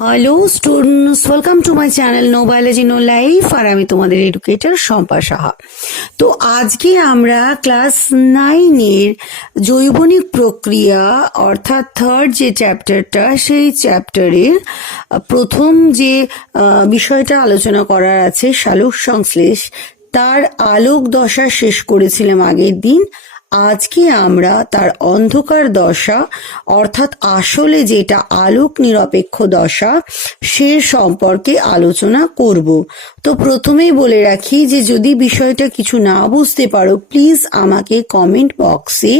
Hello students, welcome to my channel no biology no life. আর আমি তোমাদের educator Shampa Saha. তো আজকে আমরা ক্লাস 9-এর জৈবনিক প্রক্রিয়া অর্থাৎ থার্ড যে চ্যাপ্টারটা, সেই চ্যাপ্টারের প্রথম যে বিষয়টা আলোচনা করার আছে সালোক সংশ্লেষ, তার আলোক দশা শেষ করেছিলাম আগের দিন। আজকে আমরা তার অন্ধকার দশা অর্থাৎ আসলে যেটা আলোক নিরপেক্ষ দশা সে সম্পর্কে আলোচনা করব। তো প্রথমেই বলে রাখি যে যদি বিষয়টা কিছু না বুঝতে পারো প্লিজ আমাকে কমেন্ট বক্সে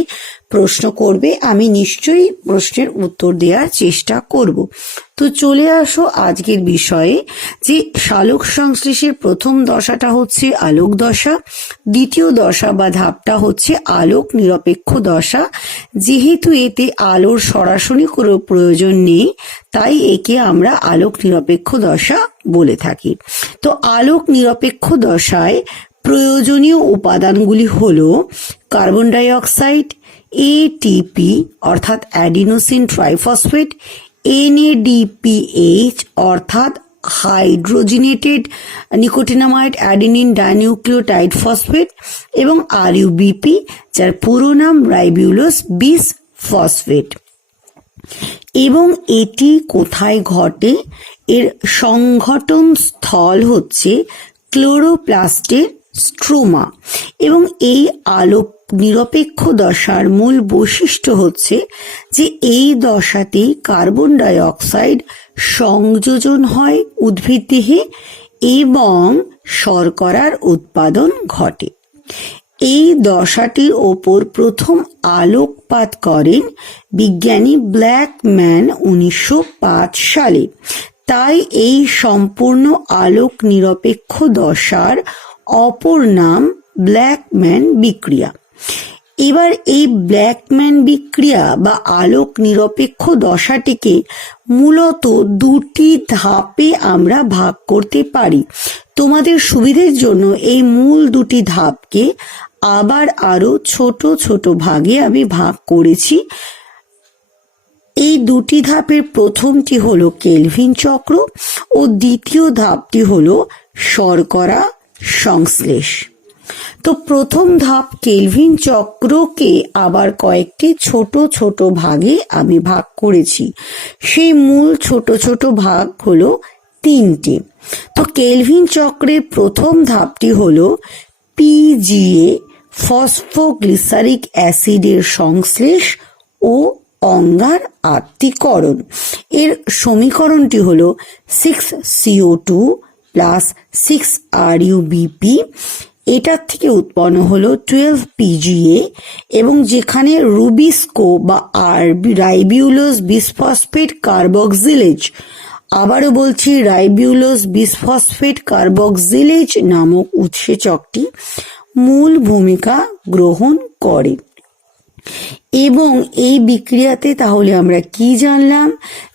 প্রশ্ন করবে, আমি নিশ্চয়ই প্রশ্নের উত্তর দেওয়ার চেষ্টা করব। তো চলে আসো আজকের বিষয়ে, যে সালোক সংশ্লেষের প্রথম দশাটা হচ্ছে আলোক দশা, দ্বিতীয় দশা বা ধাপটা হচ্ছে আলোক নিরপেক্ষ দশা। যেহেতু এতে আলোর সরাসরি কোনো প্রয়োজন নেই তাই একে আমরা আলোক নিরপেক্ষ দশা বলে থাকি। তো আলোক নিরপেক্ষ দশায় প্রয়োজনীয় উপাদানগুলি হলো কার্বন ডাই অক্সাইড, এটিপি অর্থাৎ অ্যাডিনোসিন ট্রাইফসফেট, NADPH অর্থাৎ হাইড্রোজিনেটেড নিকোটিনামাইড অ্যাডেনিন ডাইনিউক্লিওটাইড ফসফেট এবং RUBP যার পুরো নাম রাইবিউলোস বিস ফসফেট। এবং এটি কোথায় ঘটে? এর সংঘটন স্থল হচ্ছে ক্লোরোপ্লাস্টের স্ট্রোমা। এবং এই আলোক নিরপেক্ষ দশার মূল বৈশিষ্ট্য হচ্ছে যে এই দশাতেই কার্বন ডাই অক্সাইড সংযোজন হয় উদ্ভিদ দেহে এবং শর্করার উৎপাদন ঘটে। এই দশাটির ওপর প্রথম আলোকপাত করেন বিজ্ঞানী ব্ল্যাকম্যান 1905 সালে। তাই এই সম্পূর্ণ আলোক নিরপেক্ষ দশার অপর নাম ব্ল্যাকম্যান বিক্রিয়া। এবার এই ব্ল্যাকম্যান বিক্রিয়া বা আলোক নিরপেক্ষ দশাটিকে মূলত দুটি ধাপে আমরা ভাগ করতে পারি। তোমাদের সুবিধের জন্য এই মূল দুটি ধাপকে আবার আরো ছোট ছোট ভাগে আমি ভাগ করেছি। এই দুটি ধাপের প্রথমটি হলো কেলভিন চক্র ও দ্বিতীয় ধাপটি হলো শর্করা সংশ্লেষ। তো প্রথম ধাপ কেলভিন চক্রকে আবার কয়েকটি ছোট ছোট ভাগে আমি ভাগ করেছি। সেই মূল ছোট ছোট ভাগ হলো তিনটি। তো কেলভিন চক্রের প্রথম ধাপটি হলো PGA ফসফোগ্লিসারিক অ্যাসিডের সংশ্লেষ ও অঙ্গার আত্তীকরণ। এর সমীকরণটি হলো 6CO2 + 6RUBP। এটার থেকে উৎপন্ন হলো 12 PGA এবং যেখানে রুবিস্কো বা রাইবিউলোস বিসফসফেট কার্বক্সিলেজ, আবারও বলছি রাইবিউলোস বিসফসফেট কার্বক্সিলেজ নামক উৎসেচকটি মূল ভূমিকা গ্রহণ করে। এবং এই বিক্রিয়াতে তাহলে আমরা কি জানলাম?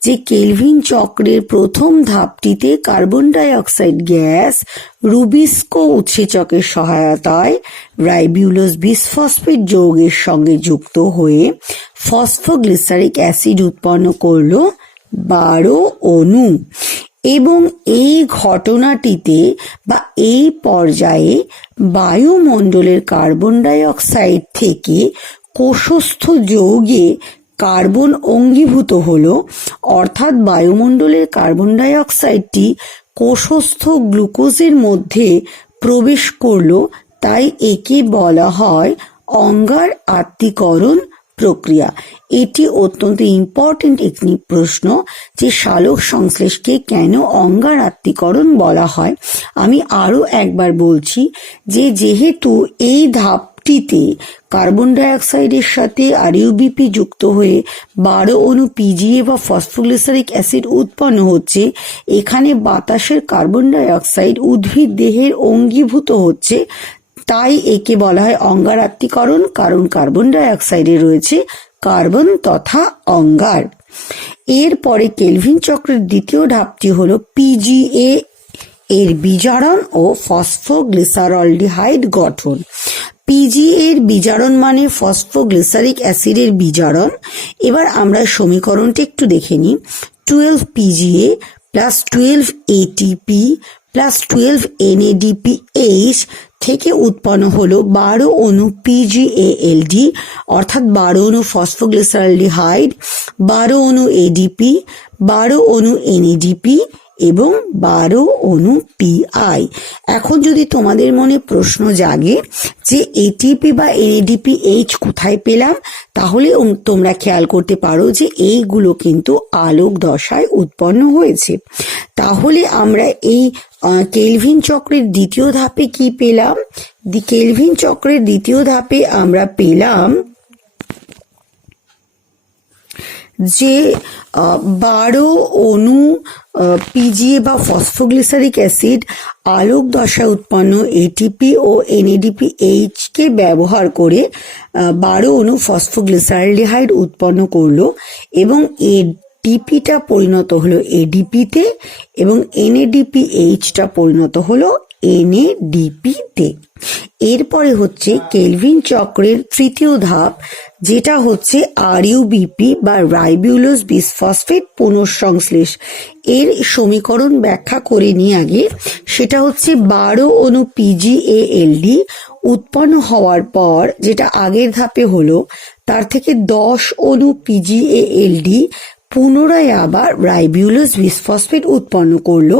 যে কেলভিন চক্রের প্রথম ধাপটিতে carbon die oxide gas rubisco উৎসেচকের সহায়তায় রাইবিউলোস বিসফসফেট যৌগের সঙ্গে যুক্ত হয়ে ফসফোগ্লিসারিক অ্যাসিড উৎপন্ন করলো 12 অণু। এবং এই ঘটনাটিতে বা এই পর্যায়ে বায়ুমণ্ডলের কার্বন ডাই অক্সাইড থেকে কোষস্থ যৌগে কার্বন অঙ্গীভূত হলো, অর্থাৎ বায়ুমণ্ডলের কার্বন ডাই অক্সাইডটি কোষস্থ গ্লুকোজের মধ্যে প্রবেশ করলো। তাই একে বলা হয় অঙ্গার আত্তীকরণ প্রক্রিয়া। এটি অত্যন্ত ইম্পর্টেন্ট একটি প্রশ্ন যে সালোক সংশ্লেষকে কেন অঙ্গার আত্তীকরণ বলা হয়। আমি আরো একবার বলছি যে যেহেতু এই ধাপটিতে কার্বন ডাই অক্সাইডের সাথে RUBP যুক্ত হয়ে 12 অণু PGA বা ফসফোগ্লিসারিক অ্যাসিড উৎপন্ন হচ্ছে, এখানে বাতাসের কার্বন ডাই অক্সাইড উদ্ভিদ দেহের অঙ্গীভূত হচ্ছে, তাই একে বলা হয় অঙ্গার আত্তীকরণ। কারণ কার্বন ডাই অক্সাইডে রয়েছে কার্বন তথা অঙ্গার। এরপরে কেলভিন চক্রের দ্বিতীয় ধাপটি হলো PGA এর বিজারণ ও ফসফোগ্লিসারলডিহাইড গঠন। PGA এর বিজারণ মানে ফসফোগ্লিসারিক অ্যাসিডের বিজারণ। এবার আমরা সমীকরণটি একটু দেখে নিই। 12 PGA plus 12 ATP plus 12 NADPH থেকে উৎপন্ন হলো 12 অণু PGALD অর্থাৎ 12 অণু ফসফোগ্লিসারলডিহাইড, 12 অণু ADP, 12 অণু NADP এবং 12 অণু PI। এখন যদি তোমাদের মনে প্রশ্ন জাগে যে এটিপি বা NADPH কোথায় পেলাম, তাহলে তোমরা খেয়াল করতে পারো যে এইগুলো কিন্তু আলোক দশায় উৎপন্ন হয়েছে। তাহলে আমরা এই কেলভিন চক্রের দ্বিতীয় ধাপে কি পেলাম? কেলভিন চক্রের দ্বিতীয় ধাপে আমরা পেলাম যে 12 অণু পিজিএ বা ফসফোগ্লিসারিক অ্যাসিড আলোক দশায় উৎপন্ন এটিপি ও NADPH কে ব্যবহার করে 12 অণু ফসফোগ্লিসারলডিহাইড উৎপন্ন করলো এবং এডিপিটা পরিণত হলো এডিপিতে এবং NADPHটা পরিণত হলো NADPতে। এরপরে হচ্ছে কেলভিন চক্রের তৃতীয় ধাপ, যেটা হচ্ছে RUBP বা রাইবিউলোজ বিসফসফেট পুনঃসংশ্লেষ। এর সমীকরণ ব্যাখ্যা করে নিয়ে আগে, সেটা হচ্ছে 12 অণু PGALD উৎপন্ন হওয়ার পর যেটা আগের ধাপে হলো, তার থেকে 10 অণু PGALD পুনরায় আবার রাইবিউলোজ বিসফসফেট উৎপন্ন করলো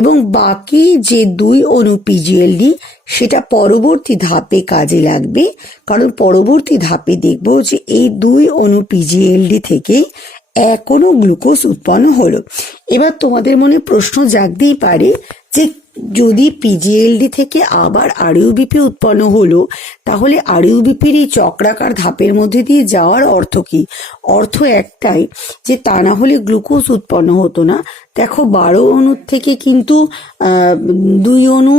এবং বাকি যে 2 অণু PGALD সেটা পরবর্তী ধাপে কাজে লাগবে, কারণ পরবর্তী ধাপে দেখবো যে এই 2 অণু PGALD থেকে 1 অণু গ্লুকোজ উৎপন্ন হলো। এবার তোমাদের মনে প্রশ্ন জাগতেই পারে যে যদি PGALD থেকে আবার RUBP উৎপন্ন হলো, তাহলে RUBPর এই চক্রাকার ধাপের মধ্যে দিয়ে যাওয়ার অর্থ কি? অর্থ একটাই, যে তা না হলে গ্লুকোজ উৎপন্ন হতো না। দেখো 12 অণুর থেকে কিন্তু 2 অণু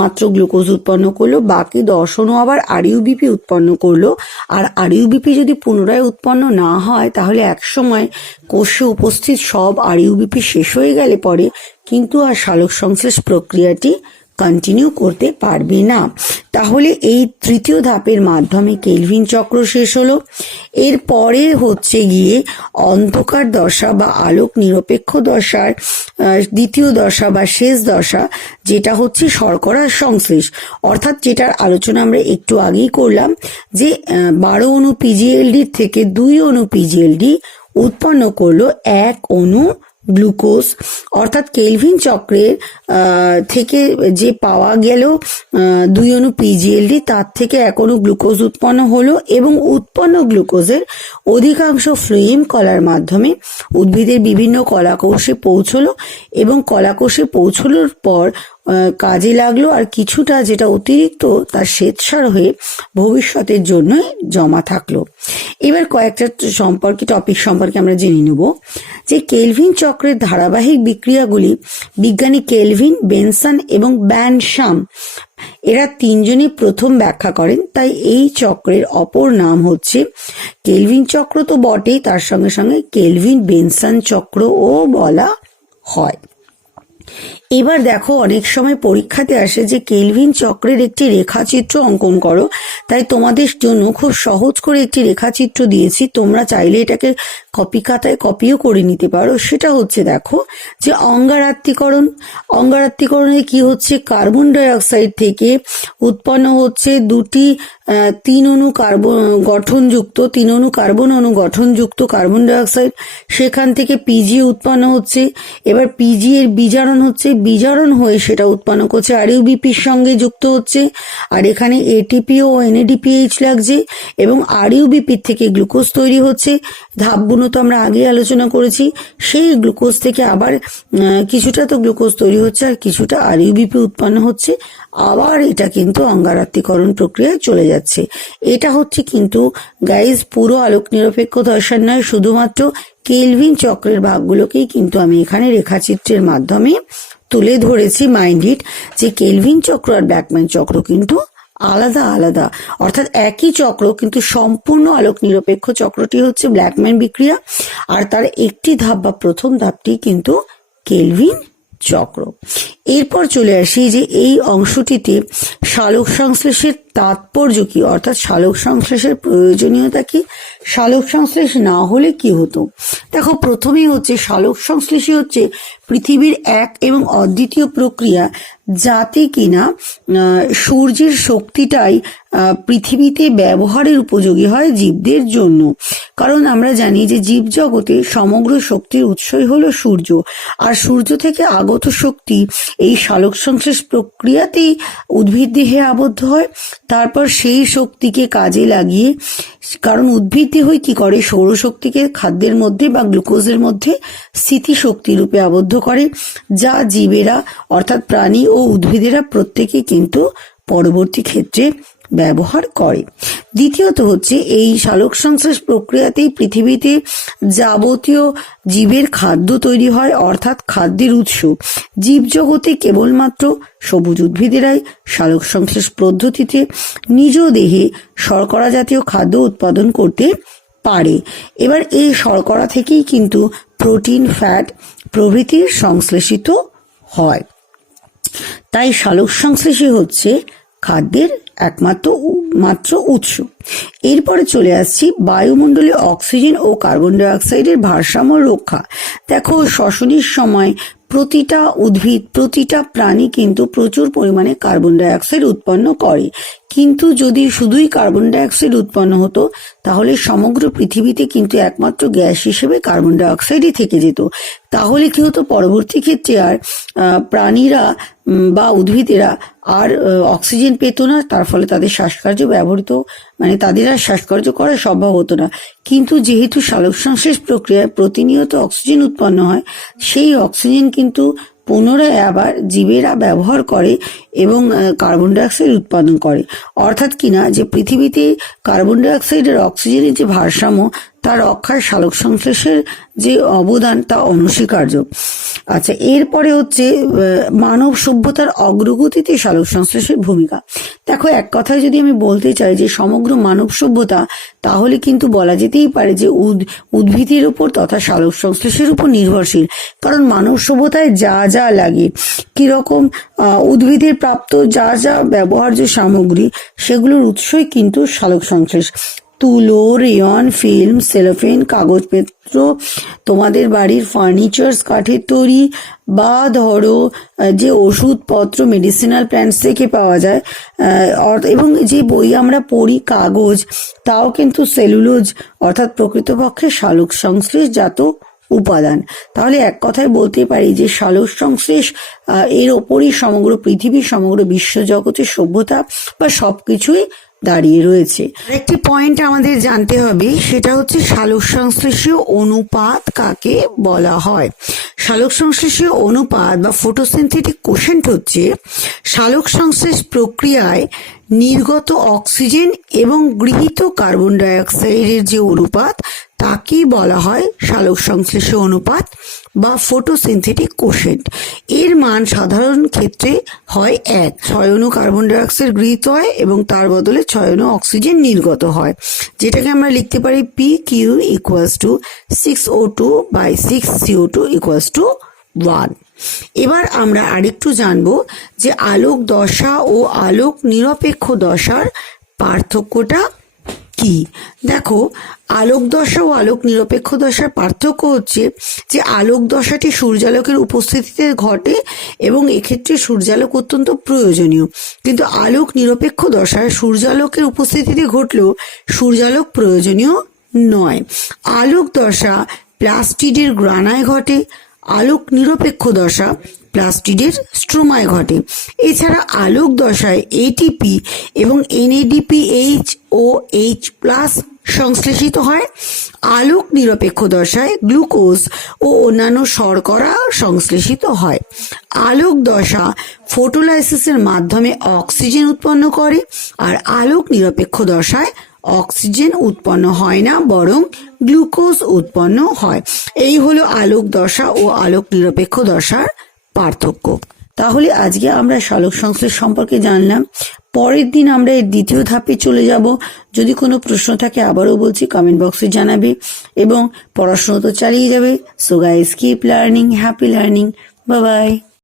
মাত্র গ্লুকোজ উৎপন্ন করলো, বাকি 10 অণু আবার RUBP উৎপন্ন করলো। আর RUBP যদি পুনরায় উৎপন্ন না হয়, তাহলে একসময় কোষে উপস্থিত সব RUBP শেষ হয়ে গেলে পরে কিন্তু আর সালোক সংশ্লেষ প্রক্রিয়াটি কন্টিনিউ করতে পারবে না। তাহলে এই তৃতীয় ধাপের মাধ্যমে কেলভিন চক্র শেষ হলো। এরপরে হচ্ছে গিয়ে অন্ধকার দশা বা আলোক নিরপেক্ষ দশার দ্বিতীয় দশা বা শেষ দশা, যেটা হচ্ছে শর্করা সংশ্লেষ, অর্থাৎ যেটার আলোচনা আমরা একটু আগেই করলাম, যে 12 অণু PGALD থেকে 2 অণু PGALD উৎপন্ন করলো 1 অণু গ্লুকোজ। অর্থাৎ কেলভিন চক্রের থেকে যে পাওয়া গেল 2 অণু PGALD, তার থেকে 1 অণু গ্লুকোজ উৎপন্ন হলো এবং উৎপন্ন গ্লুকোজের অধিকাংশ ফ্লোয়েম কলার মাধ্যমে উদ্ভিদের বিভিন্ন কলাকোষে পৌঁছলো এবং কলাকোষে পৌঁছলোর পর কাজে লাগলো, আর কিছুটা যেটা অতিরিক্ত তার শ্বেতসার হয়ে ভবিষ্যতের জন্য জমা থাকলো। এবার কয়েকটা টপিক সম্পর্কে আমরা জেনে নেব, যে কেলভিন চক্রের ধারাবাহিক বিক্রিয়াগুলি বিজ্ঞানী কেলভিন, বেনসন এবং ব্যানসাম এরা তিনজনই প্রথম ব্যাখ্যা করেন। তাই এই চক্রের অপর নাম হচ্ছে কেলভিন চক্র তো বটেই, তার সঙ্গে সঙ্গে কেলভিন বেনসন চক্রও বলা হয়। এবার দেখো, অনেক সময় পরীক্ষাতে আসে যে কেলভিন চক্রের একটি রেখাচিত্র অঙ্কন করো। তাই তোমাদের জন্য খুব সহজ করে একটি রেখাচিত্র দিয়েছি, তোমরা চাইলে এটাকে কপি খাতায় কপিও করে নিতে পারো। সেটা হচ্ছে, দেখো যে অঙ্গারাত্মীকরণে কি হচ্ছে, কার্বন ডাই অক্সাইড থেকে উৎপন্ন হচ্ছে 2টি 3 অণু গঠনযুক্ত 3 অণু কার্বন অণু গঠনযুক্ত কার্বন ডাই অক্সাইড, সেখান থেকে PGA উৎপন্ন হচ্ছে। এবার PGA এর বিজারণ হচ্ছে, বিজারণ হয়ে সেটা উৎপন্ন করছে RUBPর সঙ্গে যুক্ত হচ্ছে, আর এখানে ATP ও NADPH লাগছে এবং RUBPর থেকে গ্লুকোজ তৈরি হচ্ছে। ধাপগুলো তো আমরা আগে আলোচনা করেছি। সেই গ্লুকোজ থেকে আবার কিছুটা তো গ্লুকোজ তৈরি হচ্ছে আর কিছুটা RUBP উৎপন্ন হচ্ছে, আবার এটা কিন্তু অঙ্গারাত্মীকরণ প্রক্রিয়ায় চলে যাচ্ছে। এটা হচ্ছে কিন্তু গাইজ পুরো আলোক নিরপেক্ষ দশার নয়, শুধুমাত্র কেলভিন চক্রের ভাগগুলোকেই কিন্তু আমি এখানে রেখাচিত্রের মাধ্যমে তুলে ধরেছি। মাইন্ডেড যে কেলভিন চক্র আর ব্ল্যাকম্যান চক্র কিন্তু আলাদা আলাদা, অর্থাৎ একই চক্র কিন্তু সম্পূর্ণ আলোক নিরপেক্ষ চক্রটি হচ্ছে ব্ল্যাকম্যান বিক্রিয়া, আর তার একটি ধাপ বা প্রথম ধাপটি কিন্তু কেলভিন চক্র। এরপর চলে আসি যে এই অংশটিতে সালোক সংশ্লেষের তাৎপর্য কি, অর্থাৎ সালোক সংশ্লেষের প্রয়োজনীয়তা কি, সালোক সংশ্লেষ না হলে কি হতো। দেখো, প্রথমেই হচ্ছে সালোক সংশ্লেষই হচ্ছে পৃথিবীর এক এবং অদ্বিতীয় প্রক্রিয়া, যাতে কিনা সূর্যের শক্তিটাই পৃথিবীতে ব্যবহারের উপযোগী হয় জীবদের জন্য। কারণ আমরা জানি যে জীবজগতে সমগ্র শক্তির উৎসই হলো সূর্য, আর সূর্য থেকে আগত শক্তি এই সালোক সংশ্লেষ প্রক্রিয়াতেই উদ্ভিদ দেহে আবদ্ধ হয়। তারপর সেই শক্তিকে কাজে লাগিয়ে, কারণ উদ্ভিদ দেহই কি করে, সৌরশক্তিকে খাদ্যের মধ্যে বা গ্লুকোজের মধ্যে স্থিতিশক্তি রূপে আবদ্ধ করে, যা জীবেরা অর্থাৎ প্রাণী ও উদ্ভিদেরা প্রত্যেকেই কিন্তু পরবর্তী ক্ষেত্রে ব্যবহার করে। দ্বিতীয়ত হচ্ছে এই সালোক সংশ্লেষ প্রক্রিয়াতেই পৃথিবীতে যাবতীয় জীবের খাদ্য তৈরি হয়, অর্থাৎ খাদ্যের উৎস। জীবজগতে কেবলমাত্র সবুজ উদ্ভিদেরাই সালোক সংশ্লেষ পদ্ধতিতে নিজ দেহে শর্করা জাতীয় খাদ্য উৎপাদন করতে পারে। এবার এই শর্করা থেকেই কিন্তু প্রোটিন, ফ্যাট প্রভৃতির সংশ্লেষিত হয়। তাই সালোক সংশ্লেষই হচ্ছে খাদ্যের একমাত্র উৎস। এরপরে চলে আসছি বায়ুমণ্ডলে অক্সিজেন ও কার্বন ডাই অক্সাইডের ভারসাম্য রক্ষা। দেখো, শ্বসনের সময় প্রতিটা উদ্ভিদ, প্রতিটা প্রাণী কিন্তু প্রচুর পরিমাণে কার্বন ডাই অক্সাইড উৎপন্ন করে। কিন্তু যদি শুধুই কার্বন ডাই অক্সাইড উৎপন্ন হতো, তাহলে সমগ্র পৃথিবীতে কিন্তু একমাত্র গ্যাস হিসেবে কার্বন ডাই অক্সাইডই থেকে যেত। তাহলে কি হতো, পরবর্তী ক্ষেত্রে আর প্রাণীরা বা উদ্ভিদেরা আর অক্সিজেন পেত না, তার ফলে তাদের শ্বাসকার্য তাদের আর শ্বাসকার্য করা সম্ভব হতো না। কিন্তু যেহেতু সালোক সংশ্লেষ প্রক্রিয়ায় প্রতিনিয়ত অক্সিজেন উৎপন্ন হয়, সেই অক্সিজেন কিন্তু পুনরায় আবার জীবেরা ব্যবহার করে এবং কার্বন ডাই অক্সাইড উৎপাদন করে। অর্থাৎ কিনা যে পৃথিবীতে কার্বন ডাই অক্সাইড আর অক্সিজেনের যে ভারসাম্য, তার রক্ষায় সালোক সংশ্লেষের যে অবদান তা অনস্বীকার্য। আচ্ছা, এরপরে হচ্ছে মানব সভ্যতার অগ্রগতিতে সালোক সংশ্লেষের ভূমিকা। দেখো, এক কথায় যদি আমি বলতে চাই যে সমগ্র মানব সভ্যতা, তাহলে কিন্তু বলা যেতেই পারে যে উদ্ভিদের উপর তথা সালোক সংশ্লেষের উপর নির্ভরশীল। কারণ মানব সভ্যতায় যা যা লাগে, কিরকম উদ্ভিদের প্রাপ্ত যা যা ব্যবহার্য সামগ্রী, সেগুলোর উৎসই কিন্তু সালোক সংশ্লেষ। তুলো, রেয়ন, ফিল্ম, সেলোফেন, কাগজপত্র, তোমাদের বাড়ির ফার্নিচার কাঠের তৈরি, বা ধরো যে ওষুধপত্র মেডিসিনাল প্ল্যান্টস থেকে পাওয়া যায়, এবং যে বই আমরা পড়ি কাগজ, তাও কিন্তু সেলুলোজ অর্থাৎ প্রকৃতপক্ষে সালোক সংশ্লেষজাত উপাদান। তাহলে এক কথায় বলতে পারি যে সালোক সংশ্লেষ এর ওপরই সমগ্র পৃথিবী, সমগ্র বিশ্বজগতের সভ্যতা বা সবকিছুই দাঁড়িয়ে রয়েছে। একটি পয়েন্ট আমাদের জানতে হবে, সেটা হচ্ছে সালোক সংশ্লেষীয় অনুপাত কাকে বলা হয়। সালোক সংশ্লেষীয় অনুপাত বা ফটোসিনথেটিক কোশেন্ট হচ্ছে সালোক সংশ্লেষ প্রক্রিয়ায় নির্গত অক্সিজেন এবং গৃহীত কার্বন ডাই অক্সাইডের যে অনুপাত, তাকেই বলা হয় সালোক সংশ্লেষীয় অনুপাত বা ফটোসিনথেটিক কোশেন্ট। এর মান সাধারণ ক্ষেত্রে হয় 1। 6 অণু কার্বন ডাই অক্সাইড গৃহীত হয় এবং তার বদলে 6 অণু অক্সিজেন নির্গত হয়, যেটাকে আমরা লিখতে পারি PQ = 6O2/6CO2 = 1। এবার আমরা আরেকটু জানবো যে আলোক দশা ও আলোক নিরপেক্ষ দশার পার্থক্যটা কি। দেখো, আলোক দশা ও আলোক নিরপেক্ষ দশার পার্থক্য হচ্ছে যে আলোক দশাটি সূর্যালোকের উপস্থিতিতে ঘটে এবং এক্ষেত্রে সূর্যালোক অত্যন্ত প্রয়োজনীয়। কিন্তু আলোক নিরপেক্ষ দশায় সূর্যালোকের উপস্থিতিতে ঘটলেও সূর্যালোক প্রয়োজনীয় নয়। আলোক দশা প্লাস্টিডের গ্রানায় ঘটে, আলোক নিরপেক্ষ দশা প্লাস্টিডের স্ট্রোমায় ঘটে। এছাড়া আলোক দশায় এটিপি এবং NADPH+ সংশ্লেষিত হয়। আলোক নিরপেক্ষ দশায় গ্লুকোজ ও অন্যান্য শর্করা সংশ্লেষিত হয়। আলোক দশা ফটোলাইসিসের মাধ্যমে অক্সিজেন উৎপন্ন করে, আর আলোক নিরপেক্ষ দশায় অক্সিজেন উৎপন্ন হয় না, বরং গ্লুকোজ উৎপন্ন হয়। এই হলো আলোক দশা ও আলোক নিরপেক্ষ দশার পার্থক্য। তাহলে আজকে আমরা সালোক সংশ্লেষ সম্পর্কে জানলাম। পরের দিন আমরা এর দ্বিতীয় ধাপে চলে যাব। যদি কোনো প্রশ্ন থাকে আবারও বলছি কমেন্ট বক্সে জানাবে, এবং পড়াশোনা তো চালিয়ে যাবে। So guys, keep learning, happy learning, bye bye.